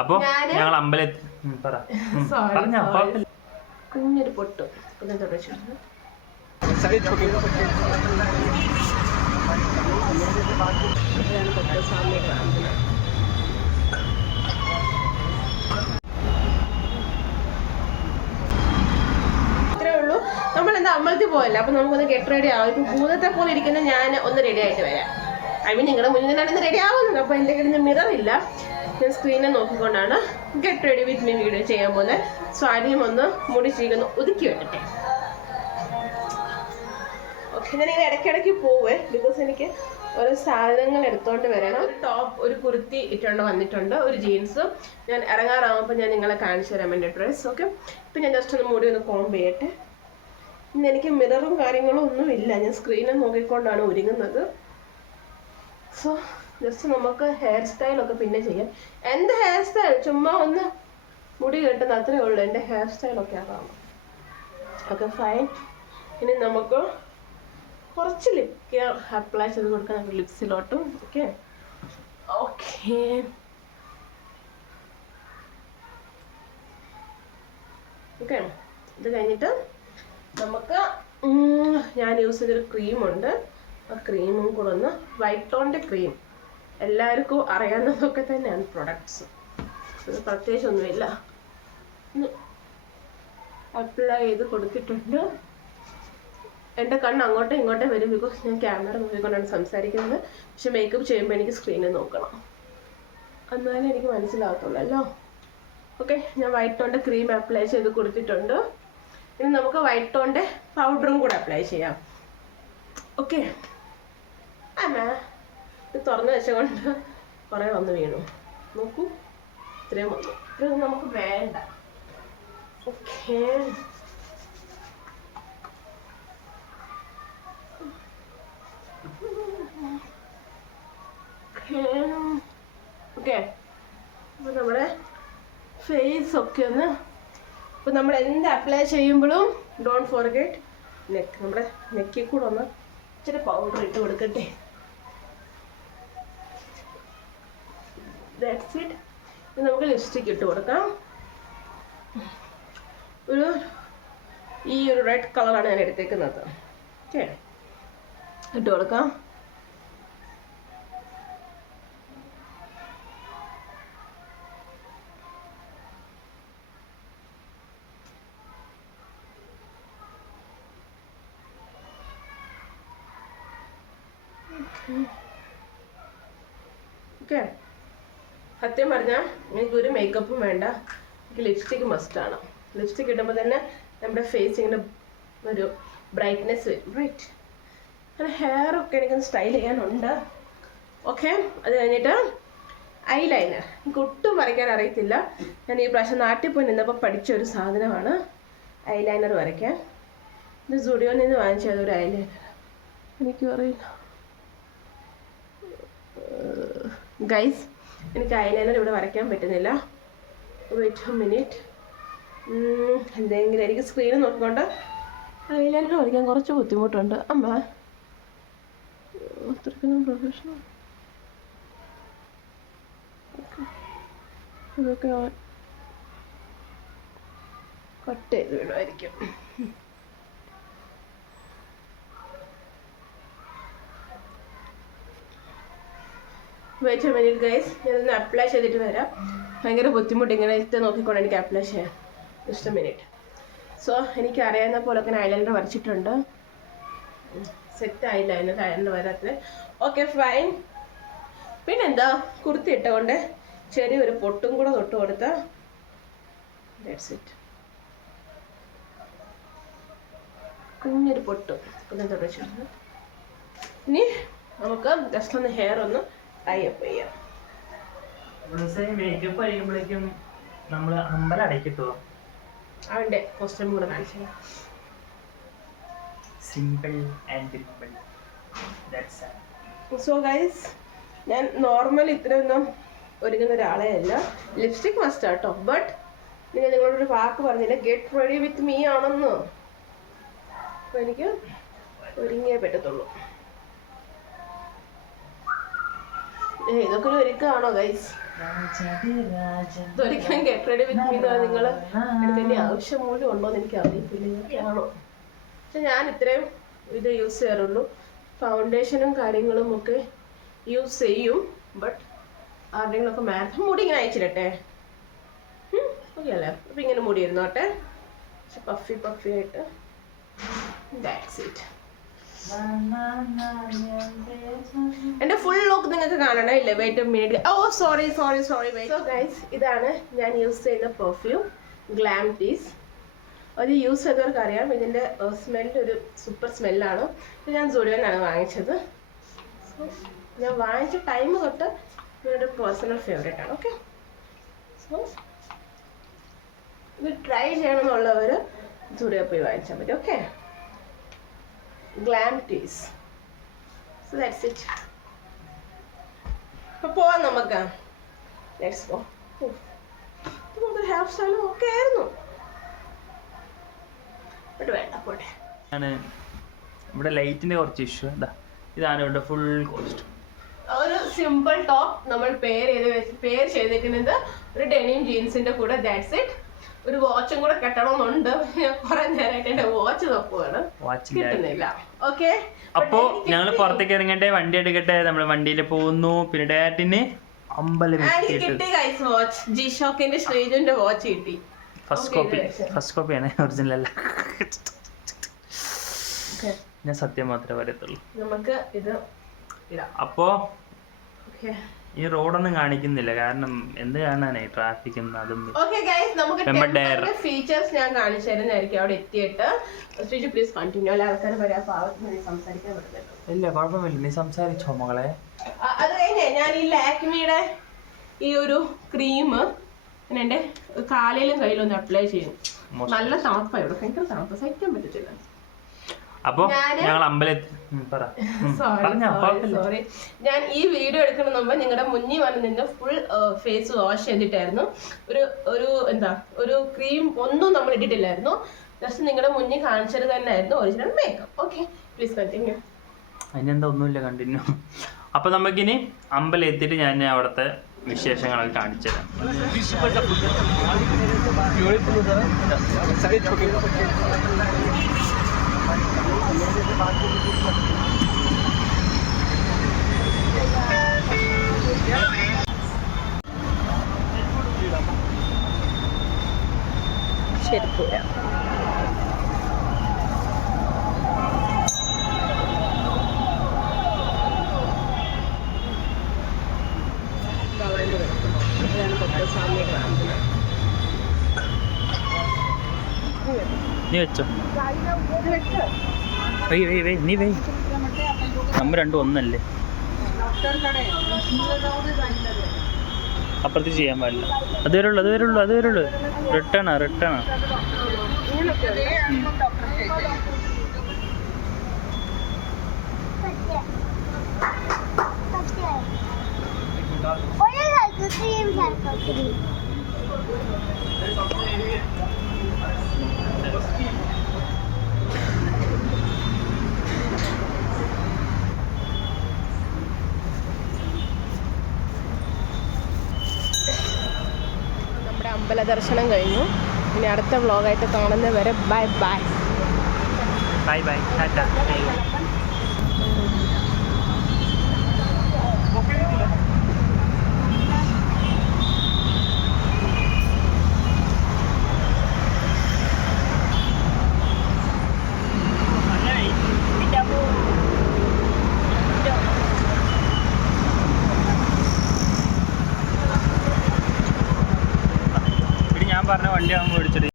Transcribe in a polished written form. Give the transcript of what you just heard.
അപ്പൊ ഞങ്ങൾ അമ്പലത്തിൽ കുഞ്ഞൊരു പൊട്ടും പിന്നെ തുടച്ചിട്ടുണ്ട്. നമ്മളെന്താ അമ്പലത്തിൽ പോയല്ലോ, അപ്പൊ നമുക്കൊന്ന് ഗെറ്റ് റെഡി ആവും. ഇപ്പൊ ഭൂതത്തെ പോലെ ഇരിക്കുന്ന ഞാൻ ഒന്ന് റെഡി ആയിട്ട് വരാം. ഐ മീൻ നിങ്ങളുടെ മുന്നിൽ നിന്നാണ് ഇന്ന് റെഡി ആവുന്നത്. അപ്പൊ എന്റെ കയ്യിൽ മിറർ ഇല്ല, ഞാൻ സ്ക്രീനെ നോക്കിക്കൊണ്ടാണ് get ready with me video ചെയ്യാൻ പോകുന്നത്. സ്വാരിയും ഒന്ന് മുടി ചീകൊന്ന് ഒതുക്കി വെക്കട്ടെ. ഓക്കെ, ഞാനിങ്ങനെ ഇടയ്ക്കിടയ്ക്ക് പോവേ, ബിക്കോസ് എനിക്ക് ഓരോ സാധനങ്ങൾ എടുത്തോണ്ട് വരണം. ഒരു ടോപ്പ്, ഒരു കുർത്തി ഇട്ടുകൊണ്ട് വന്നിട്ടുണ്ട്, ഒരു ജീൻസും. ഞാൻ ഇറങ്ങാറാകുമ്പോൾ ഞാൻ നിങ്ങളെ കാണിച്ചു തരാം എൻ്റെ ഡ്രസ്സ്. ഓക്കെ, ഇപ്പം ഞാൻ ജസ്റ്റ് ഒന്ന് മുടി ഒന്ന് കോംബ് ചെയ്യട്ടെ. ഇന്ന് എനിക്ക് മിററും കാര്യങ്ങളും ഒന്നും ഇല്ല, ഞാൻ സ്ക്രീനിൽ നോക്കിക്കൊണ്ടാണ് ഒരുങ്ങുന്നത്. സോ ജസ്റ്റ് നമുക്ക് ഹെയർ സ്റ്റൈലൊക്കെ പിന്നെ ചെയ്യാം. എൻ്റെ ഹെയർ സ്റ്റൈൽ ചുമ്മാ ഒന്ന് മുടി കെട്ടുന്ന അത്രേ ഉള്ളൂ, എൻ്റെ ഹെയർ സ്റ്റൈലൊക്കെ ആകാം. Okay fine. ഇനി നമുക്ക് കുറച്ച് ലിപ് കെയർ അപ്ലൈ ചെയ്ത് കൊടുക്കാം നമുക്ക് ലിപ്സിലോട്ടും. ഓക്കെ ഓക്കെ ഓക്കെ ഇത് കഴിഞ്ഞിട്ട് നമുക്ക് ഞാൻ യൂസ് ചെയ്തൊരു ക്രീമുണ്ട്, ആ ക്രീമും കൂടെ ഒന്ന്, വൈറ്റ് ടോണിൻ്റെ ക്രീം, എല്ലാവർക്കും അറിയാവുന്നതൊക്കെ തന്നെയാണ് പ്രൊഡക്ട്സ്, ഇത് പ്രത്യേകിച്ചൊന്നുമില്ല. അപ്ലൈ ചെയ്ത് കൊടുത്തിട്ടുണ്ട്. എൻ്റെ കണ്ണ് അങ്ങോട്ടും ഇങ്ങോട്ടും വരും, ബിക്കോസ് ഞാൻ ക്യാമറ നോക്കിക്കൊണ്ടാണ് സംസാരിക്കുന്നത്. പക്ഷെ മേക്കപ്പ് ചെയ്യുമ്പോൾ എനിക്ക് സ്ക്രീനിൽ നോക്കണം, എന്നാലേ എനിക്ക് മനസ്സിലാകത്തുള്ളല്ലോ. ഓക്കെ, ഞാൻ വൈറ്റ് ടോണിൻ്റെ ക്രീം അപ്ലൈ ചെയ്ത് കൊടുത്തിട്ടുണ്ട്. ഇനി നമുക്ക് വൈറ്റ് ടോണിൻ്റെ പൗഡറും കൂടെ അപ്ലൈ ചെയ്യാം. ഓക്കെ, ആമാ ഇത് തുറന്ന് വെച്ചുകൊണ്ട് കുറേ വന്ന് വീണു, നോക്കൂ, ഇത്രയും വന്നു. ഇതൊന്നും നമുക്ക് വേണ്ട. ഓക്കെ ഓക്കെ അപ്പോൾ നമ്മുടെ ഫേസ് ഒക്കെ ഒന്ന്, അപ്പോൾ നമ്മൾ എന്ത് അപ്ലൈ ചെയ്യുമ്പോഴും ഡോണ്ട് ഫോർഗെറ്റ് നെക്ക്, നമ്മുടെ നെക്കിൽ കൂടെ ഒന്ന് ഇച്ചിരി പൗഡർ ഇട്ട് കൊടുക്കട്ടെ. That's it. ഇനി നമുക്ക് ലിപ്സ്റ്റിക് ഇട്ട് കൊടുക്കാം. ഈ ഒരു റെഡ് കളറാണ് ഞാൻ എടുത്തേക്കുന്നത്. ഓക്കെ, ഇട്ട് കൊടുക്കാം. ഓക്കെ, സത്യം പറഞ്ഞാൽ എനിക്കൊരു മേക്കപ്പും വേണ്ട, എനിക്ക് ലിപ്സ്റ്റിക്ക് മസ്റ്റാണ്. ലിപ്സ്റ്റിക് ഇടുമ്പോൾ തന്നെ നമ്മുടെ ഫേസ് ഇങ്ങനെ ഒരു ബ്രൈറ്റ്നെസ് വരും. റൈറ്റ്, അങ്ങനെ ഹെയറൊക്കെ എനിക്കൊന്ന് സ്റ്റൈൽ ചെയ്യാനുണ്ട്. ഓക്കെ, അത് കഴിഞ്ഞിട്ട് ഐലൈനർ. എനിക്ക് ഒട്ടും വരയ്ക്കാൻ അറിയത്തില്ല. ഞാൻ ഈ പ്രാവശ്യം നാട്ടിൽ പോയി നിന്നപ്പോൾ പഠിച്ച ഒരു സാധനമാണ് ഐലൈനർ വരയ്ക്കാൻ. ഇത് സ്റ്റുഡിയോയിൽ നിന്ന് വാങ്ങിച്ചത് ഒരു ഐലൈനർ, എനിക്കും അറിയില്ല ഗൈസ്. എനിക്ക് ഐലൈനർ ഇവിടെ വരയ്ക്കാൻ പറ്റുന്നില്ല. വെയിറ്റ് എ മിനിറ്റ്, എന്തെങ്കിലും എനിക്ക് സ്ക്രീനിൽ നോക്കിക്കൊണ്ട് ഐലൈനർ വരയ്ക്കാൻ കുറച്ച് ബുദ്ധിമുട്ടുണ്ട്. അമ്മ അത്രയ്ക്കൊന്നും പ്രൊഫഷണൽ ഇതൊക്കെ കട്ട് ചെയ്ത് വിടുമായിരിക്കും. വെയിറ്റ് എ മിനിറ്റ് ഗൈസ്, ഞാനൊന്ന് അപ്ലൈ ചെയ്തിട്ട് വരാം. ഭയങ്കര ബുദ്ധിമുട്ട് ഇങ്ങനെ ഇത് നോക്കിക്കൊണ്ട് എനിക്ക് അപ്ലൈ ചെയ്യാം. Just A minute. സോ എനിക്ക് അറിയാവുന്ന പോലൊക്കെ ഐലൈനർ വരച്ചിട്ടുണ്ട്. സെറ്റ് ഐലൈനർ വരാത്തത്. Okay fine. പിന്നെന്താ, കുർത്തി ഇട്ടുകൊണ്ട് ചെറിയൊരു പൊട്ടും കൂടെ തൊട്ട് കൊടുത്ത ദാറ്റ്സ് ഇറ്റ്. കുഞ്ഞൊരു പൊട്ടും പിന്നെ തുടച്ചിട്ടുണ്ട്. ഇനി നമുക്ക് ജസ്റ്റ് ഒന്ന് ഹെയർ ഒന്ന് ടൈ അപ്പ് ചെയ്യാം. മേക്കപ്പ് കഴിയുമ്പോഴേക്കും നമ്മൾ അമ്പലം അടയ്ക്കിട്ടോ. അവൻ്റെ കോസ്റ്റ്യൂം കൂടെ കാണിച്ചു. Simple and simple. So guys, ഞാൻ നോർമലി ഇത്രയൊന്നും ഒരുങ്ങുന്ന ഒരാളെ അല്ല. ലിപ്സ്റ്റിക് മസ്റ്റ് ആട്ടോ, ബട്ട് ഞാൻ നിങ്ങളോടൊരു വാക്ക് പറഞ്ഞില്ല, ഗെറ്റ് റെഡി വിത്ത് മീ ആണെന്ന്. അപ്പോൾ എനിക്ക് ഒരുങ്ങിയേ പറ്റത്തുള്ളൂ. ഇതൊക്കെ ഒരു ഒരുക്കമാണോ ഗൈസ്? ഇതൊരിക്കലും ഗെറ്റ് റെഡി വിത്ത് മീ നിങ്ങൾ എടുക്കേണ്ട ആവശ്യം പോലും ഉണ്ടോ എന്ന് എനിക്ക് അറിയത്തില്ല. ഇതൊക്കെയാണോ? പക്ഷെ ഞാൻ ഇത്രയും ഇത് യൂസ് ചെയ്യാറുള്ളൂ. ഫൗണ്ടേഷനും കാര്യങ്ങളും ഒക്കെ യൂസ് ചെയ്യും. ബട്ട് ആരുടെയെങ്കിലുമൊക്കെ മാരത്തൺ മുടി ഇങ്ങനെ അയച്ചിരട്ടെ. ഓക്കെ അല്ലേ? അപ്പം ഇങ്ങനെ മുടി ഇരുന്നോട്ടെ. പക്ഷെ പഫി പഫി ആയിട്ട്. That's it. എന്റെ ഫുൾ ലുക്ക് നിങ്ങൾക്ക് കാണണം ഇല്ലേ? Wait minute. Oh sorry so guys, ഇതാണ് ഞാൻ യൂസ് ചെയ്യുന്ന പെർഫ്യൂം, ഗ്ലാം ടീസ്. അത് യൂസ് ചെയ്തവർക്ക് അറിയാം ഇതിന്റെ സ്മെല്ല് ഒരു സൂപ്പർ സ്മെല്ലാണ്. ഇത് ഞാൻ സുഡിയോന്നാണ് വാങ്ങിച്ചത്. സോ ഞാൻ വാങ്ങിച്ച ടൈം തൊട്ട് ഇതൊരു പേഴ്സണൽ ഫേവറേറ്റ് ആണ്. ഓക്കെ, സോ ഇത് ട്രൈ ചെയ്യണമെന്നുള്ളവർ സുഡിയോ പോയി വാങ്ങിച്ചാൽ മതി. Okay, glam tease. So that's it. അപ്പോൾ പോവാം നമുക്ക്. Let's go. നമുക്കൊരു ഹെയർ സ്റ്റൈലും ഒക്കെ ആയിരുന്നു. ബട്ട് വേണ്ട, പോട്ടെ. ഇവിടെ ലൈറ്റിന്റെ കുറച്ച് ഇഷ്യൂ. ഇതാണ് ഇവിടെ ഫുൾ കോസ്റ്റ്. ഒരു സിമ്പിൾ ടോപ്പ് നമ്മൾ പേര് ചെയ്തേക്കുന്നത് ഒരു ഡെനിം ജീൻസിന്റെ കൂടെ. That's it. ഒരു വാച്ചും കൂടെ കെട്ടണമെന്നുണ്ട്. കുറെ നേരമായിട്ട് എന്റെ വാച്ച് തപ്പുകയാണ്, കിട്ടുന്നില്ല. ഓക്കെ, അപ്പോ ഞങ്ങൾ പുറത്തേക്ക് ഇറങ്ങട്ടെ, വണ്ടി എടുക്കട്ടെ. നമ്മൾ വണ്ടിയിൽ പോകുന്നു. പിന്നെ ഡാഡിന് അമ്പലം കിട്ടി ഗൈസ് വാച്ച്. ജി ഷോക്കിന്റെ ശ്രീജുന്റെ വാച്ച് കിട്ടി. ഫസ്റ്റ് കോപ്പിയാണ്, ഒറിജിനൽ അല്ല. ഞാൻ സത്യം മാത്രമേ പറയത്തുള്ളൂ. നമുക്ക് ഇത് ഇടാം. അപ്പോ ഈ റോഡൊന്നും കാണിക്കുന്നില്ല, കാരണം എന്ത് കാണാനായി ട്രാഫിക്. ഓക്കെ ഗൈസ്, നമുക്ക് ഫീച്ചേഴ്സ് ഞാൻ കാണിച്ചു തരുന്നതായിരിക്കും അവിടെ എത്തിയിട്ട്. Sreeju please continue. അല്ല ആൾക്കാർ പറയാ പാവത്തിന് സംസാരിക്കാൻ പറ്റുന്നില്ല. ഇല്ല, കുഴപ്പമില്ല, നീ സംസാരിച്ചോ മകളെ. അത് കഴിഞ്ഞേ ഞാൻ ഈ ലാക്മിയുടെ ഈ ഒരു ക്രീം എന്റെ കാലിലും കയ്യിലും ഒന്ന് അപ്ലൈ ചെയ്യും. നല്ല തണുപ്പാണ് ഇവിടെ, ഭയങ്കര തണുപ്പ്, സഹിക്കാൻ പറ്റത്തില്ല. അപ്പൊ ഞങ്ങൾ സോറി, ഞാൻ ഈ വീഡിയോ എടുക്കുന്ന മുമ്പ് നിങ്ങളുടെ മുന്നിൽ വന്ന് നിന്ന് ഫുൾ ഫേസ് വാഷ് ചെയ്തിട്ടായിരുന്നു. ഒരു ക്രീം ഒന്നും നമ്മൾ ഇട്ടിട്ടില്ലായിരുന്നു. ജസ്റ്റ് നിങ്ങളുടെ മുന്നിൽ കാണിച്ചത് തന്നെയായിരുന്നു original makeup. Okay, please continue. അതിനെന്താ ഒന്നുമില്ല, കണ്ടിന്യൂ. അപ്പൊ നമുക്കിനി അമ്പലം എത്തിയിട്ട് ഞാൻ അവിടുത്തെ വിശേഷങ്ങളൊക്കെ കാണിച്ചു തരാം. ശരിക്കൂല നീ വെച്ചോ, നീ വേ. നമ്മൾ രണ്ടും ഒന്നല്ലേ, അപ്പുറത്ത് ചെയ്യാൻ പാടില്ല. അത് വരുള്ളൂ. റിട്ടേണാ. നമ്മുടെ അമ്പല ദർശനം കഴിഞ്ഞു. ഇനി അടുത്ത വ്ളോഗായിട്ട് കാണുന്നവരെ ബൈ ബൈ. ടാറ്റാ. ഞാൻ പറഞ്ഞ വണ്ടി ആകുമ്പോൾ മേടിച്ചിട്ട്